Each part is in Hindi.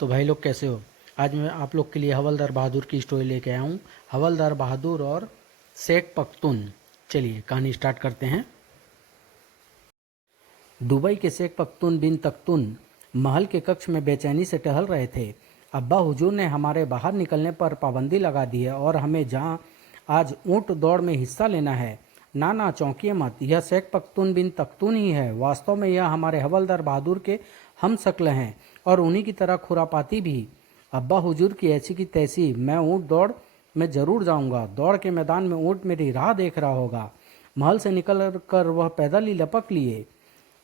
तो भाई लोग कैसे हो। आज मैं आप लोग के लिए हवलदार बहादुर की स्टोरी लेके आया हूँ। हवलदार बहादुर और शेख पख्तून। चलिए कहानी स्टार्ट करते हैं। दुबई के शेख पख्तून बिन तख्तून महल के कक्ष में बेचैनी से टहल रहे थे। अब्बा हुजूर ने हमारे बाहर निकलने पर पाबंदी लगा दी है और हमें जहाँ आज ऊंट दौड़ में हिस्सा लेना है। ना ना चौंकिए मत, यह शेख पख्तून बिन तख्तून ही है। वास्तव में यह हमारे हवलदार बहादुर के हम शक्ल हैं और उन्हीं की तरह खुरापाती भी। अब्बा हुजूर की ऐसी की तैसी, मैं ऊंट दौड़ में जरूर जाऊंगा। दौड़ के मैदान में ऊंट मेरी राह देख रहा होगा। महल से निकल कर वह पैदल ही लपक लिए।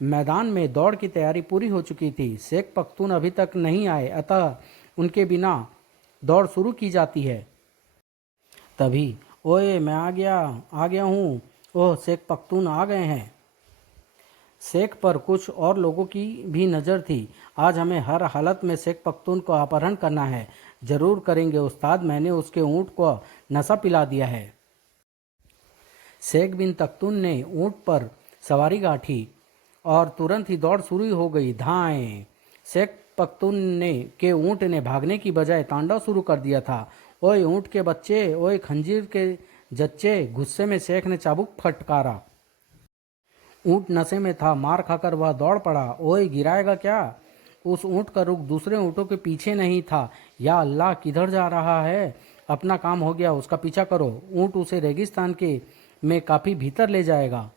मैदान में दौड़ की तैयारी पूरी हो चुकी थी। शेख पख्तून अभी तक नहीं आए, अतः उनके बिना दौड़ शुरू की जाती है। तभी ओए मैं आ गया हूँ। ओह शेख पख्तून आ गए हैं। शेख पर कुछ और लोगों की भी नज़र थी। आज हमें हर हालत में शेख पख्तून को अपहरण करना है। जरूर करेंगे उस्ताद, मैंने उसके ऊँट को नशा पिला दिया है। शेख बिन तख्तून ने ऊँट पर सवारी गांठी और तुरंत ही दौड़ शुरू हो गई। धाएं। शेख पख्तून ने के ऊँट ने भागने की बजाय तांडव शुरू कर दिया था। ओए ऊँट के बच्चे, ओए खंजीर के जच्चे। गुस्से में शेख ने चाबुक फटकारा। ऊँट नशे में था, मार खाकर वह दौड़ पड़ा। ओए गिराएगा क्या। उस ऊँट का रुख दूसरे ऊँटों के पीछे नहीं था। या अल्लाह, किधर जा रहा है। अपना काम हो गया, उसका पीछा करो। ऊँट उसे रेगिस्तान के में काफ़ी भीतर ले जाएगा।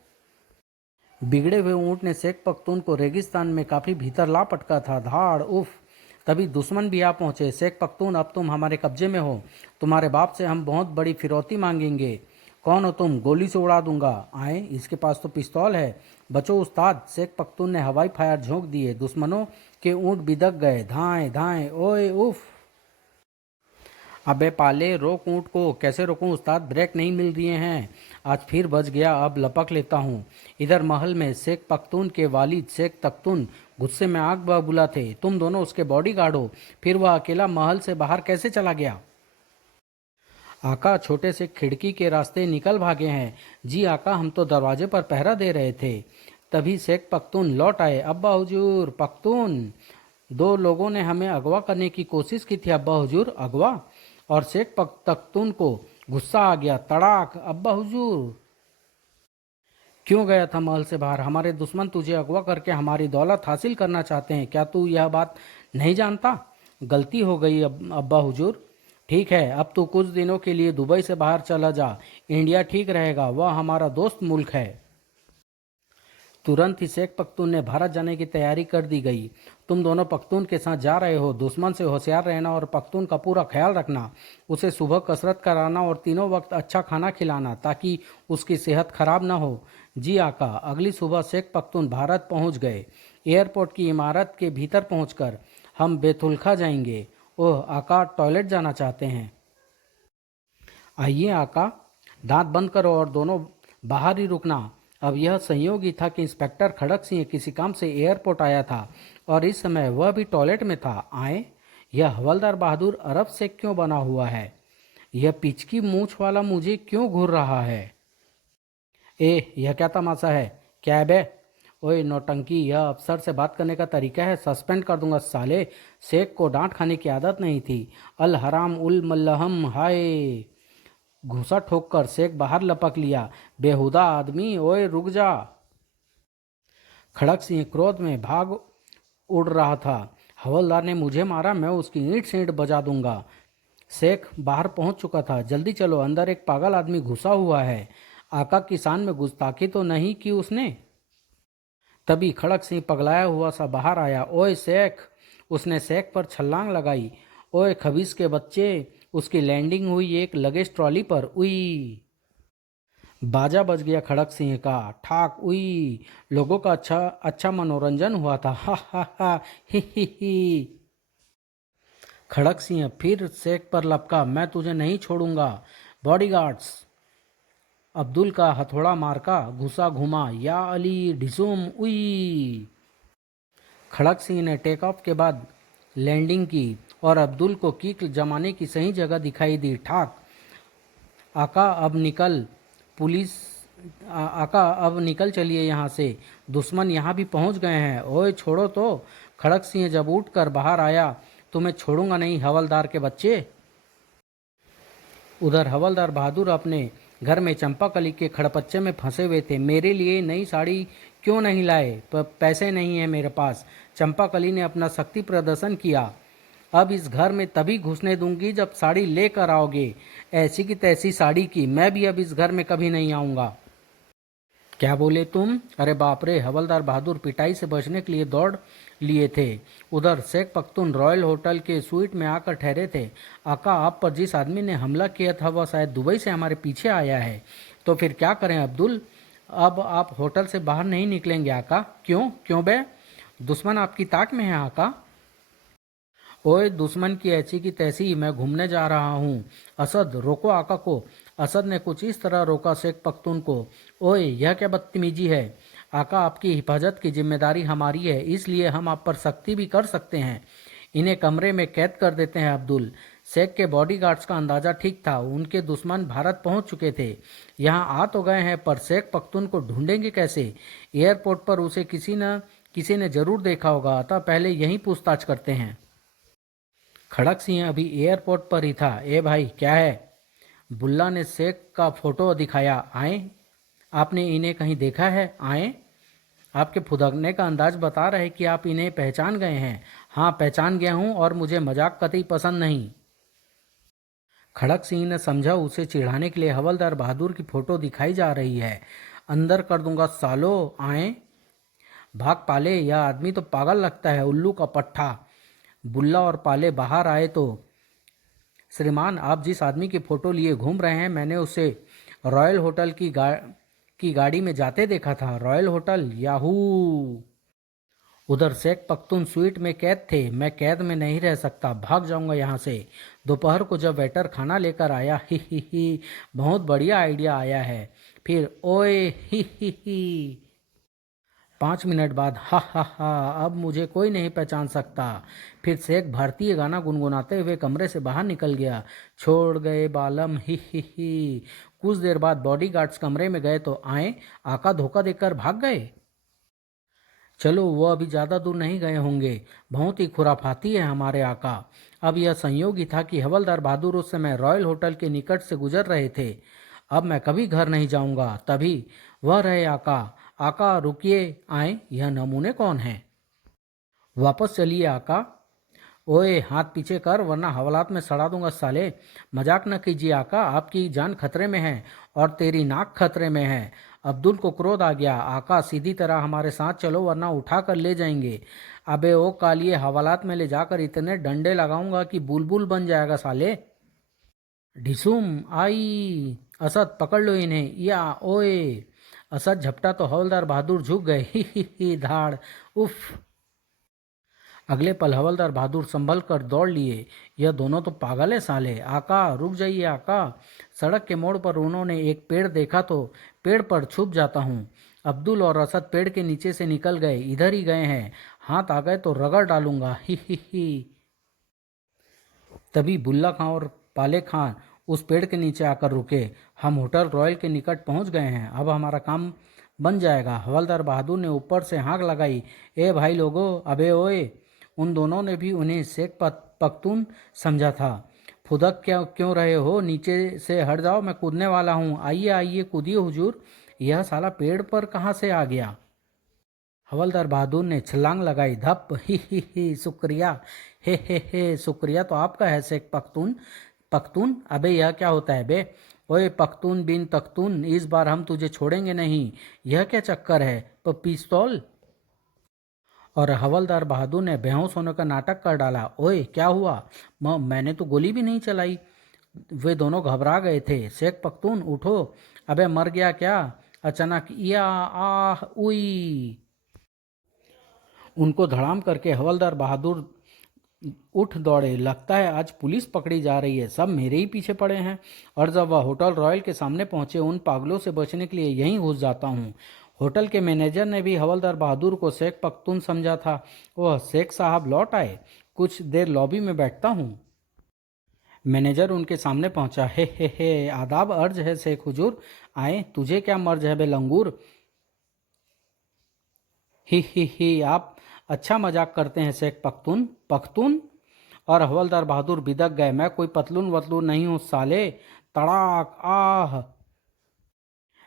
बिगड़े हुए ऊँट ने शेख पख्तून को रेगिस्तान में काफ़ी भीतर ला पटका था। धाड़ उफ। तभी दुश्मन भी आ पहुंचे। शेख पख्तून, अब तुम हमारे कब्जे में हो। तुम्हारे बाप से हम बहुत बड़ी फिरौती मांगेंगे। कौन हो तुम। गोली से उड़ा दूंगा। आए, इसके पास तो पिस्तौल है। बचो उस्ताद। शेख पख्तून ने हवाई फायर झोंक दिए। दुश्मनों के ऊँट बिदक गए। धाएं धाएं। ओए उफ। अबे पाले, रोक ऊँट को। कैसे रोकूं उस्ताद, ब्रेक नहीं मिल रही हैं। आज फिर बच गया, अब लपक लेता हूँ। इधर महल में शेख पख्तून के वालिद शेख तख्तून गुस्से में आग बबूला थे। तुम दोनों उसके बॉडीगार्ड हो, फिर वह अकेला महल से बाहर कैसे चला गया। आका छोटे से खिड़की के रास्ते निकल भागे हैं। जी आका, हम तो दरवाजे पर पहरा दे रहे थे। तभी शेख पख्तून लौट आए। अब्बा हुजूर। पख्तून, दो लोगों ने हमें अगवा करने की कोशिश की थी अब्बा हुजूर। अगवा। और शेख पख्तून को गुस्सा आ गया। तड़ाक। अब्बा हुजूर, क्यों गया था महल से बाहर। हमारे दुश्मन तुझे अगवा करके हमारी दौलत हासिल करना चाहते हैं। क्या तू यह बात नहीं जानता। गलती हो गई अब्बा हुजूर। ठीक है, अब तू कुछ दिनों के लिए दुबई से बाहर चला जा। इंडिया ठीक रहेगा, वह हमारा दोस्त मुल्क है। तुरंत ही शेख पख्तून ने भारत जाने की तैयारी कर दी गई। तुम दोनों पख्तून के साथ जा रहे हो। दुश्मन से होशियार रहना और पख्तून का पूरा ख्याल रखना। उसे सुबह कसरत कराना और तीनों वक्त अच्छा खाना खिलाना ताकि उसकी सेहत खराब ना हो। जी आका। अगली सुबह शेख पख्तून भारत पहुंच गए। एयरपोर्ट की इमारत के भीतर पहुंचकर हम बेतुल्खा जाएंगे। ओह आका, टॉयलेट जाना चाहते हैं। आइए आका। दांत बंद करो और दोनों बाहर ही रुकना। अब यह संयोग ही था कि इंस्पेक्टर खड़क सिंह किसी काम से एयरपोर्ट आया था और इस समय वह भी टॉयलेट में था। आए, यह हवलदार बहादुर अरब से क्यों बना हुआ है। यह पिचकी मूछ वाला मुझे क्यों घूर रहा है। यह क्या तमाशा है। क्या है बे। ओए नौटंकी, यह अफसर से बात करने का तरीका है। सस्पेंड कर दूंगा साले। शेख को डांट खाने की आदत नहीं थी। अल हराम उल मल्लहम। हाय। घूसा ठोककर शेख बाहर लपक लिया। बेहुदा आदमी, ओए रुक जा। खड़क सिंह क्रोध में भाग उड़ रहा था। हवलदार ने मुझे मारा, मैं उसकी ईंट से ईंट बजा दूंगा। शेख बाहर पहुंच चुका था। जल्दी चलो, अंदर एक पागल आदमी घुसा हुआ है। आका की शान में गुस्ताखी तो नहीं की उसने। तभी खड़क सिंह पगलाया हुआ सा बाहर आया। ओए शेख। उसने शेख पर छलांग लगाई। ओए खबीस के बच्चे। उसकी लैंडिंग हुई एक लगेज ट्रॉली पर। उई। बाजा बज गया खड़क सिंह का। ठाक उई। लोगों का अच्छा अच्छा मनोरंजन हुआ था। हा हा हा। ही। खड़क सिंह फिर शेख पर लपका। मैं तुझे नहीं छोड़ूंगा। बॉडीगार्ड्स। अब्दुल का हथौड़ा मारका घुसा घुमा। या अली ढिसुम उई। खड़क सिंह ने टेक ऑफ के बाद लैंडिंग की और अब्दुल को किक जमाने की सही जगह दिखाई दी। ठाक। आका अब निकल। पुलिस। आका अब निकल चलिए यहाँ से। दुश्मन यहाँ भी पहुँच गए हैं। ओए छोड़ो तो। खड़क सिंह जब उठ कर बाहर आया तुम्हें छोड़ूंगा नहीं हवलदार के बच्चे। उधर हवलदार बहादुर अपने घर में चंपाकली के खड़पच्चे में फंसे हुए थे। मेरे लिए नई साड़ी क्यों नहीं लाए? पैसे नहीं है मेरे पास। चंपाकली ने अपना शक्ति प्रदर्शन किया। अब इस घर में तभी घुसने दूंगी जब साड़ी लेकर आओगे। ऐसी की तैसी साड़ी की मैं भी अब इस घर में कभी नहीं आऊँगा। क्या बोले तुम? अरे बाप रे! हवलदार बहादुर पिटाई से बचने के लिए दौड़ लिए थे। उधर शेख पख्तून रॉयल होटल के स्वीट में आकर ठहरे थे। आका, आप पर जिस आदमी ने हमला किया था वह शायद दुबई से हमारे पीछे आया है। तो फिर क्या करें अब्दुल? अब आप होटल से बाहर नहीं निकलेंगे आका। क्यों क्यों बे? दुश्मन आपकी ताक में है आका। ओए, दुश्मन की ऐसी की तैसी मैं घूमने जा रहा हूँ। असद, रोको आका को। असद ने कुछ इस तरह रोका शेख पख्तून को। ओए, यह क्या बदतमीजी है? आका, आपकी हिफाजत की जिम्मेदारी हमारी है, इसलिए हम आप पर सख्ती भी कर सकते हैं। इन्हें कमरे में कैद कर देते हैं अब्दुल। शेख के बॉडीगार्ड्स का अंदाजा ठीक था। उनके दुश्मन भारत पहुंच चुके थे। यहाँ आ तो गए हैं, पर शेख पख्तून को ढूंढेंगे कैसे? एयरपोर्ट पर उसे किसी ने जरूर देखा होगा, अतः पहले यहीं पूछताछ करते हैं। खड़क सिंह अभी एयरपोर्ट पर ही था। ए भाई, क्या है? बुल्ला ने शेख का फोटो दिखाया। आए, आपने इन्हें कहीं देखा है? आए, आपके फुदकने का अंदाज बता रहे कि आप इन्हें पहचान गए हैं। हाँ, पहचान गया हूँ और मुझे मजाक कतई पसंद नहीं। खड़क सिंह ने समझा उसे चिढ़ाने के लिए हवलदार बहादुर की फोटो दिखाई जा रही है। अंदर कर दूंगा सालो। आए, भाग पाले, यह आदमी तो पागल लगता है, उल्लू का पट्ठा। बुल्ला और पाले बाहर आए तो, श्रीमान, आप जिस आदमी की फ़ोटो लिए घूम रहे हैं, मैंने उसे रॉयल होटल की गाड़ी में जाते देखा था। Royal hotel? याहू! उधर शेख पख्तून स्वीट में कैद थे। मैं कैद में नहीं रह सकता, भाग जाऊंगा यहाँ से। दोपहर को जब वेटर खाना लेकर आया, ही, बहुत बढ़िया आइडिया आया है। फिर ओए, ही। 5 मिनट बाद, हा, अब मुझे कोई नहीं पहचान सकता। फिर शेख भारतीय गाना गुनगुनाते हुए कमरे से बाहर निकल गया। छोड़ गए बालम, ही। कुछ देर बाद बॉडीगार्ड्स कमरे में गए तो आए, आका धोखा देकर भाग गए। चलो, वो अभी ज़्यादा दूर नहीं गए होंगे। बहुत ही खुराफाती है हमारे आका। अब यह संयोग ही था कि हवलदार बहादुर उस समय रॉयल होटल के निकट से गुजर रहे थे। अब मैं कभी घर नहीं जाऊंगा। तभी वह रहे आका। आका रुकिए, आए, यह नमूने कौन हैं? वापस चलिए आका। ओए, हाथ पीछे कर वरना हवालात में सड़ा दूंगा साले। मजाक न कीजिए आका, आपकी जान खतरे में है और तेरी नाक खतरे में है। अब्दुल को क्रोध आ गया। आका, सीधी तरह हमारे साथ चलो वरना उठा कर ले जाएंगे। अबे ओ कालिए, हवालात में ले जाकर इतने डंडे लगाऊंगा कि बुलबुल बन जाएगा साले। ढिसुम आई! असद, पकड़ लो इन्हें। या ओए! असद झपटा तो हवलदार बहादुर झुक गए। ही धाड़! उफ! अगले पल हवलदार बहादुर संभल कर दौड़ लिए। यह दोनों तो पागल है साले। आका, रुक जाइए आका। सड़क के मोड़ पर उन्होंने एक पेड़ देखा तो पेड़ पर छुप जाता हूँ। अब्दुल और असद पेड़ के नीचे से निकल गए। इधर ही गए हैं, हाथ आ गए तो रगड़ डालूंगा। ही। तभी बुल्ला खां और पाले खां उस पेड़ के नीचे आकर रुके। हम होटल रॉयल के निकट पहुंच गए हैं, अब हमारा काम बन जाएगा। हवलदार बहादुर ने ऊपर से हाँक लगाई। ए भाई लोगो, अबे ओए! उन दोनों ने भी उन्हें शेख पख्तून समझा था। फुदक क्या क्यों रहे हो? नीचे से हट जाओ, मैं कूदने वाला हूँ। आइए कूदिए हुजूर। यह साला पेड़ पर कहाँ से आ गया? हवलदार बहादुर ने छलांग लगाई। धप! ही, शुक्रिया। हे, शुक्रिया तो आपका है शेख पख्तून। पख्तून? अबे यह क्या होता है बे? ओए पख्तून बिन तख्तून, इस बार हम तुझे छोड़ेंगे नहीं। यह क्या चक्कर है? पिस्तौल? और हवलदार बहादुर ने बेहोश होने का नाटक कर डाला। ओए, क्या हुआ? मैंने तो गोली भी नहीं चलाई। वे दोनों घबरा गए थे। शेख पख्तून, उठो। अबे मर गया क्या? अचानक या आह उई! उनको धड़ाम करके हवलदार बहादुर उठ दौड़े। लगता है आज पुलिस पकड़ी जा रही है, सब मेरे ही पीछे पड़े हैं। और जब वह होटल रॉयल के सामने पहुंचे, उन पागलों से बचने के लिए यहीं घुस जाता हूं। होटल के मैनेजर ने भी हवलदार बहादुर को शेख पख्तून समझा था। वह शेख साहब लौट आए। कुछ देर लॉबी में बैठता हूँ। मैनेजर उनके सामने पहुंचा। हे, आदाब अर्ज है शेख हुजूर। आए, तुझे क्या मर्ज है बे लंगूर? ही, आप अच्छा मजाक करते हैं शेख पख्तून। पख्तून? और हवलदार बहादुर बिदक गए। मैं कोई पतलून वतलून नहीं हूँ साले। तड़ाक आह।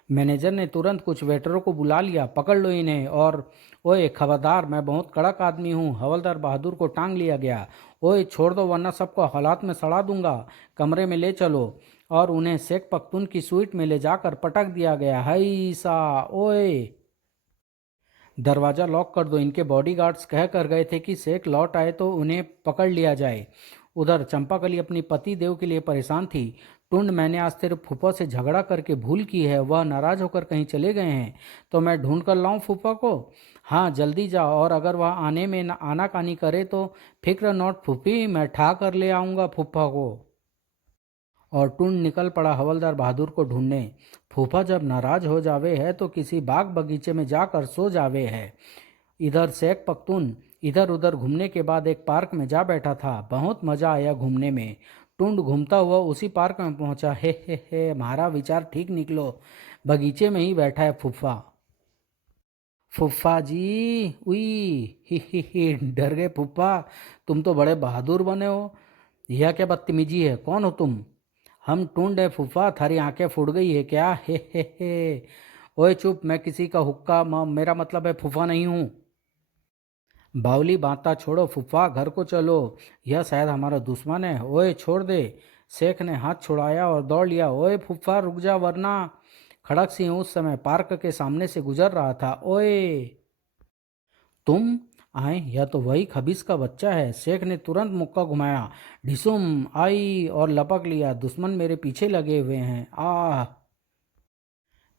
मैनेजर ने तुरंत कुछ वेटरों को बुला लिया। पकड़ लो इन्हें। और ओए खबरदार, मैं बहुत कड़क आदमी हूँ। हवलदार बहादुर को टांग लिया गया। ओए छोड़ दो वरना सबको हालात में सड़ा दूंगा। कमरे में ले चलो। और उन्हें शेख पख्तून की स्वीट में ले जाकर पटक दिया गया। हई सा। ओए दरवाज़ा लॉक कर दो। इनके बॉडीगार्ड्स कह कर गए थे कि शेख लौट आए तो उन्हें पकड़ लिया जाए। उधर चंपाकली अपनी पति देव के लिए परेशान थी। टुंड, मैंने आज तेरे फूफा से झगड़ा करके भूल की है। वह नाराज होकर कहीं चले गए हैं तो मैं ढूंढ कर लाऊं फूफा को। हाँ जल्दी जाओ, और अगर वह आने में आनाकानी करे तो फिक्र नॉट फूफी, मैं ठा कर ले आऊँगा फूफा को। और टुंड निकल पड़ा हवलदार बहादुर को ढूंढने। फूफा जब नाराज हो जावे है तो किसी बाग बगीचे में जाकर सो जावे है। इधर शेख पख्तून इधर उधर घूमने के बाद एक पार्क में जा बैठा था। बहुत मजा आया घूमने में। टुंड घूमता हुआ उसी पार्क में पहुंचा। हे हमारा विचार ठीक निकलो। बगीचे में ही बैठा है फूफा। फूफा जी उई। ही डर गए फूफा। तुम तो बड़े बहादुर बने हो। यह क्या बदतमीजी है? कौन हो तुम? हम टूंड है फूफा। थारी आंखें फूट गई है क्या? हे। ओए चुप, मैं किसी का हुक्का मेरा मतलब है फूफा नहीं हूँ। बावली बाता छोड़ो फूफा, घर को चलो। यह शायद हमारा दुश्मन है। ओए छोड़ दे। शेख ने हाथ छुड़ाया और दौड़ लिया। ओए फूफा रुक जा वरना। खड़क सिंह उस समय पार्क के सामने से गुजर रहा था। ओए तुम आए? यह तो वही खबीस का बच्चा है। शेख ने तुरंत मुक्का घुमाया। ढिसुम आई और लपक लिया। दुश्मन मेरे पीछे लगे हुए हैं। आह।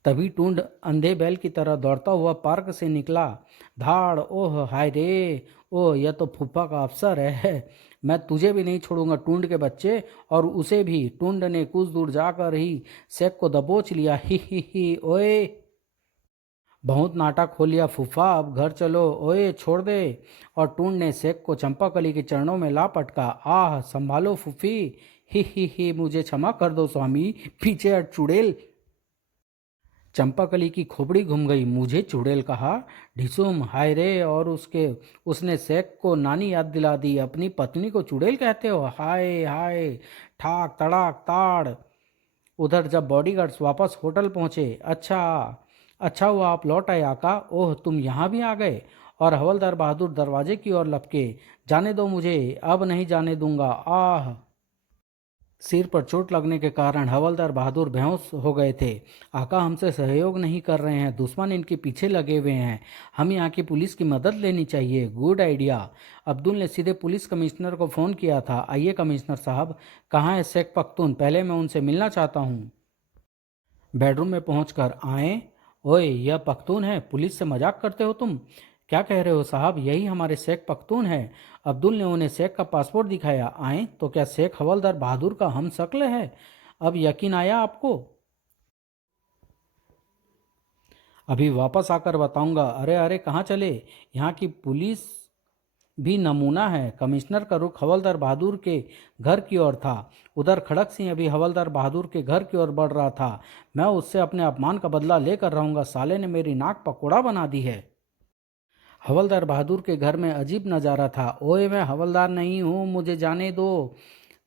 तभी टूंड अंधे बैल की तरह दौड़ता हुआ पार्क से निकला। धाड़। ओह हाय रे। ओह यह तो फूफा का अफसर है। मैं तुझे भी नहीं छोड़ूंगा टूंड के बच्चे, और उसे भी। टूंड ने कुछ दूर जाकर ही शेख को दबोच लिया। ही ओए बहुत नाटक हो लिया फूफा, अब घर चलो। ओए छोड़ दे। और टूंड ने शेख को चंपाकली के चरणों में ला पटका। आह संभालो फूफी। ही मुझे क्षमा कर दो स्वामी। पीछे हट चुड़ैल। चंपाकली की खोपड़ी घूम गई। मुझे चुड़ैल कहा? ढिसुम हाय रे। और उसने शेख को नानी याद दिला दी। अपनी पत्नी को चुड़ैल कहते हो? हाय हाय। ठाक तड़ाक ताड़। उधर जब बॉडीगार्ड्स वापस होटल पहुंचे। अच्छा हुआ आप लौट आए आका। ओह तुम यहाँ भी आ गए। और हवलदार बहादुर दरवाजे की ओर लपके। जाने दो मुझे, अब नहीं जाने दूंगा। आह। सिर पर चोट लगने के कारण हवलदार बहादुर बेहोश हो गए थे। आका हमसे सहयोग नहीं कर रहे हैं, दुश्मन इनके पीछे लगे हुए हैं। हम यहाँ की पुलिस की मदद लेनी चाहिए। Good idea. अब्दुल ने सीधे पुलिस कमिश्नर को फ़ोन किया था। आइए कमिश्नर साहब। कहाँ है शेख पख्तून? पहले मैं उनसे मिलना चाहता हूँ। बेडरूम में पहुंचकर आए। ओए यह पख्तून है? पुलिस से मजाक करते हो तुम? क्या कह रहे हो साहब? यही हमारे शेख पख्तून है। अब्दुल ने उन्हें शेख का पासपोर्ट दिखाया। आए तो क्या शेख हवलदार बहादुर का हम शक्ल है? अब यकीन आया आपको? अभी वापस आकर बताऊंगा। अरे अरे कहाँ चले? यहाँ की पुलिस भी नमूना है। कमिश्नर का रुख हवलदार बहादुर के घर की ओर था। उधर खड़क सिंह अभी हवलदार बहादुर के घर की ओर बढ़ रहा था। मैं उससे अपने अपमान का बदला लेकर रहूंगा। साले ने मेरी नाक पकोड़ा बना दी है। हवलदार बहादुर के घर में अजीब नज़ारा था। ओए मैं हवलदार नहीं हूँ, मुझे जाने दो।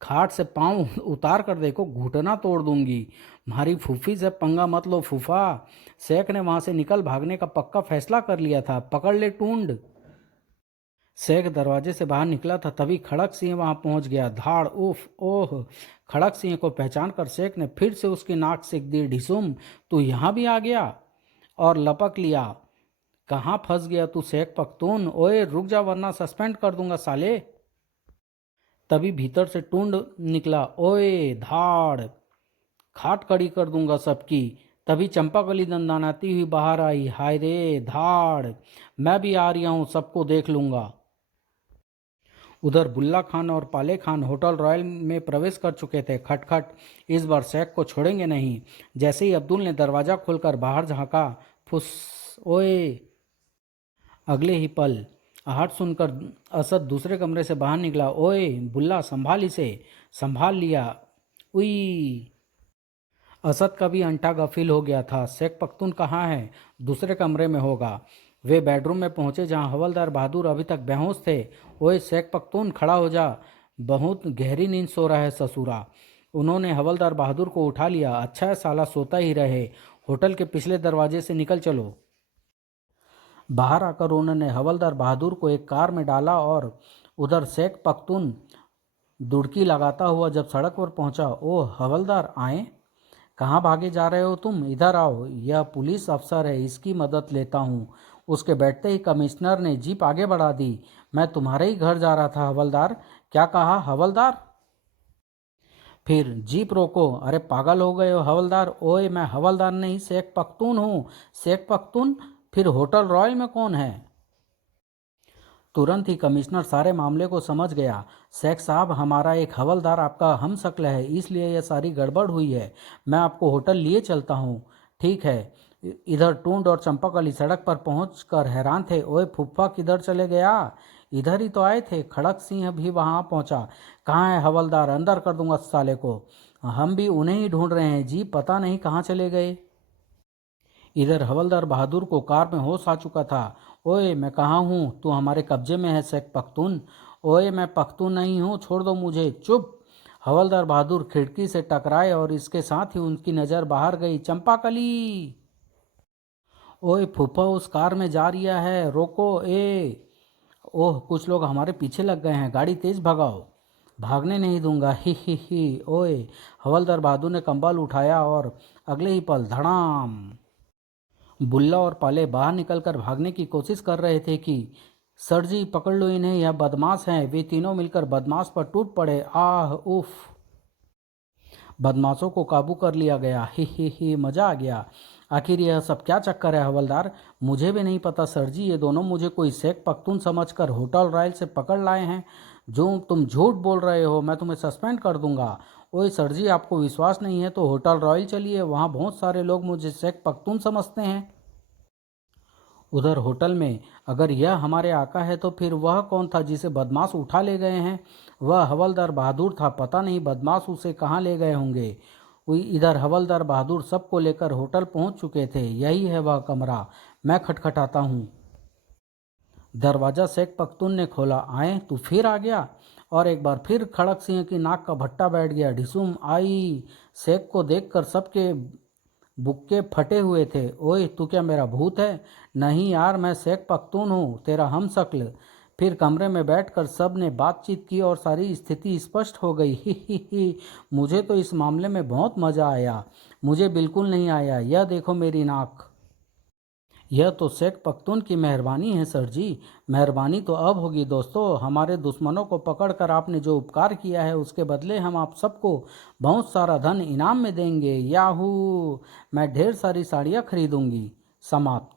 खाट से पाँव उतार कर देखो, घुटना तोड़ दूंगी। हमारी फूफी से पंगा मत लो फूफा। शेख ने वहां से निकल भागने का पक्का फैसला कर लिया था। पकड़ ले टूंड। शेख दरवाजे से बाहर निकला था तभी खड़क सिंह वहां पहुंच गया। धाड़ उफ ओह। खड़क सिंह को पहचान कर शेख ने फिर से उसकी नाक सेक दी। ढिसुम तू यहाँ भी आ गया? और लपक लिया। कहाँ फंस गया तू शेख पख्तून? ओए रुक जा वरना सस्पेंड कर दूंगा साले। तभी भीतर से टूंड निकला। ओए धाड़। खाट कड़ी कर दूंगा सबकी। तभी चंपाकली दंदानाती हुई बाहर आई। हाय रे धाड़। मैं भी आ रहा हूँ, सबको देख लूंगा। उधर बुल्ला खान और पाले खान होटल रॉयल में प्रवेश कर चुके थे। खटखट। इस बार शेख को छोड़ेंगे नहीं। जैसे ही अब्दुल ने दरवाजा खोलकर बाहर झांका, फुस। ओए। अगले ही पल आहट सुनकर असद दूसरे कमरे से बाहर निकला। ओए बुल्ला संभाल इसे। संभाल लिया। उई। असद का भी अंटा गफिल हो गया था। शेख पख्तून कहाँ है? दूसरे कमरे में होगा। वे बेडरूम में पहुंचे जहां हवलदार बहादुर अभी तक बेहोश थे। ओए शेख पख्तून खड़ा हो जा। बहुत गहरी नींद सो रहा है ससुरा। उन्होंने हवलदार बहादुर को उठा लिया। अच्छा है साला, सोता ही रहे। होटल के पिछले दरवाजे से निकल चलो। बाहर आकर उन्होंने हवलदार बहादुर को एक कार में डाला और उधर शेख पख्तून दुड़की लगाता हुआ जब सड़क पर पहुंचा, ओह हवलदार आए, कहाँ भागे जा रहे हो तुम? इधर आओ, यह पुलिस अफसर है, इसकी मदद लेता हूँ। उसके बैठते ही कमिश्नर ने जीप आगे बढ़ा दी। मैं तुम्हारे ही घर जा रहा था हवलदार। क्या कहा हवलदार? फिर जीप रोको। अरे पागल हो गए हो हवलदार? ओए मैं हवलदार नहीं, शेख पख्तून हूँ। शेख पख्तून? फिर होटल रॉयल में कौन है? तुरंत ही कमिश्नर सारे मामले को समझ गया। शेख साहब, हमारा एक हवलदार आपका हमशक्ल है, इसलिए यह सारी गड़बड़ हुई है। मैं आपको होटल लिए चलता हूँ। ठीक है। इधर टूंड और चंपाकली सड़क पर पहुंचकर हैरान थे। ओए फुफ्फा किधर चले गया? इधर ही तो आए थे। खड़क सिंह भी वहां पहुंचा। कहाँ है हवलदार? अंदर कर दूंगा साले को। हम भी उन्हें ही ढूंढ रहे हैं जी, पता नहीं कहाँ चले गए। इधर हवलदार बहादुर को कार में होश आ चुका था। ओए मैं कहाँ हूँ? तू हमारे कब्जे में है शेख पख्तून। ओए मैं पख्तून नहीं हूँ, छोड़ दो मुझे। चुप। हवलदार बहादुर खिड़की से टकराए और इसके साथ ही उनकी नज़र बाहर गई। चंपाकली! ओए फूफा उस कार में जा रिया है, रोको। ओह कुछ लोग हमारे पीछे लग गए हैं, गाड़ी तेज भगाओ। भागने नहीं दूंगा, ही। ओए! हवलदार बहादुर ने कंबल उठाया और अगले ही पल धड़ाम! बुल्ला और पाले बाहर निकलकर भागने की कोशिश कर रहे थे कि सर जी पकड़ लो इन्हें, यह बदमाश हैं। वे तीनों मिलकर बदमाश पर टूट पड़े। आह उफ! बदमाशों को काबू कर लिया गया। ही मजा आ गया। आखिर यह सब क्या चक्कर है हवलदार? मुझे भी नहीं पता सर जी, ये दोनों मुझे कोई शेख पख्तून समझकर होटल रॉयल से पकड़ लाए हैं। जो तुम झूठ बोल रहे हो, मैं तुम्हें सस्पेंड कर दूंगा। ओए सर जी, आपको विश्वास नहीं है तो होटल रॉयल चलिए, वहाँ बहुत सारे लोग मुझे शेख पख्तून समझते हैं। उधर होटल में अगर यह हमारे आका है तो फिर वह कौन था जिसे बदमाश उठा ले गए हैं? वह हवलदार बहादुर था। पता नहीं बदमाश उसे कहाँ ले गए होंगे। इधर हवलदार बहादुर सबको लेकर होटल पहुंच चुके थे। यही है वह कमरा। मैं खटखटाता हूँ। दरवाज़ा शेख पख्तून ने खोला। आए तू फिर आ गया? और एक बार फिर खड़क सिंह की नाक का भट्टा बैठ गया। ढिसूम आई। शेख को देखकर सबके बुक्के फटे हुए थे। ओए तू क्या मेरा भूत है? नहीं यार, मैं शेख पख्तून हूँ, तेरा हमशक्ल। फिर कमरे में बैठकर सब ने बातचीत की और सारी स्थिति स्पष्ट हो गई। ही मुझे तो इस मामले में बहुत मज़ा आया। मुझे बिल्कुल नहीं आया। यह देखो मेरी नाक। यह तो शेख पख्तून की मेहरबानी है सर जी। मेहरबानी तो अब होगी दोस्तों। हमारे दुश्मनों को पकड़कर आपने जो उपकार किया है उसके बदले हम आप सबको बहुत सारा धन इनाम में देंगे। याहू! मैं ढेर सारी साड़ियाँ खरीदूंगी। समाप्त।